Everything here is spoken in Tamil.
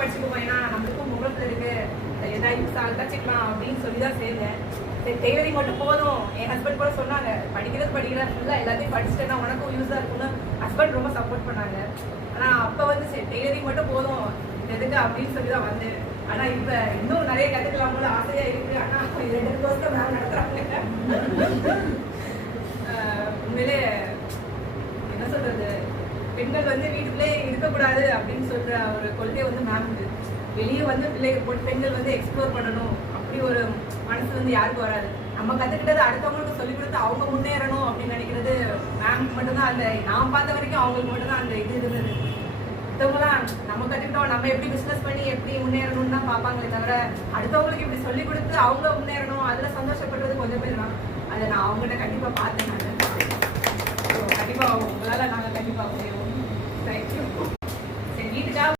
படிச்சுக்குவோம், ஏன்னா நம்மளுக்கும் முகத்தில் இருக்கு, ஏதாவது யூஸ் கற்றுக்கலாம் அப்படின்னு சொல்லி தான் சேர்ந்தேன். சரி டெய்லரிங் மட்டும் போதும். என் ஹஸ்பண்ட் கூட சொன்னாங்க, படிக்கிறேன் ஃபுல்லாக எல்லாத்தையும் படிச்சுட்டேன்னா உனக்கும் யூஸாக இருக்கும்னு ஹஸ்பண்ட் ரொம்ப சப்போர்ட் பண்ணாங்க. ஆனால் அப்போ வந்து சரி டெய்லரிங் மட்டும் போதும் எதுக்கு அப்படின்னு சொல்லி தான் வந்தேன். ஆனால் இப்போ இன்னும் நிறைய கற்றுக்கலாம் போல ஆசையாக இருக்குது. ஆனால் 2 கோர்ஸ் தான் மேம் நடத்துகிறாங்க. உண்மையிலே என்ன சொல்கிறது, பெண்கள் வந்து வீட்டுக்குள்ளே இருக்கக்கூடாது அப்படின்னு சொல்கிற ஒரு கொள்கை வந்து மேம் இருக்குது. வெளியே வந்து பெண்கள் வந்து எக்ஸ்ப்ளோர் பண்ணணும் அப்படி ஒரு மனசு வந்து யாருக்கும் வராது. நம்ம கற்றுக்கிட்டது அடுத்தவங்களுக்கு சொல்லிக் கொடுத்து அவங்க முன்னேறணும் அப்படின்னு நினைக்கிறது மேம் மட்டும்தான். அந்த நான் பார்த்த வரைக்கும் அவங்களுக்கு மட்டும்தான் அந்த இது இருந்தது. மற்றவங்களாம் நம்ம கற்றுக்கிட்டோம், நம்ம எப்படி பிஸ்னஸ் பண்ணி எப்படி முன்னேறணும்னு தான் பார்ப்பாங்களே தவிர அடுத்தவங்களுக்கு இப்படி சொல்லிக் கொடுத்து அவங்க முன்னேறணும் அதில் சந்தோஷப்படுறது கொஞ்சம் பேர் தான். அதை நான் அவங்ககிட்ட கண்டிப்பாக பார்த்தேன். நான் கண்டிப்பாக உங்களால் நாங்கள் கண்டிப்பாக முடியும்.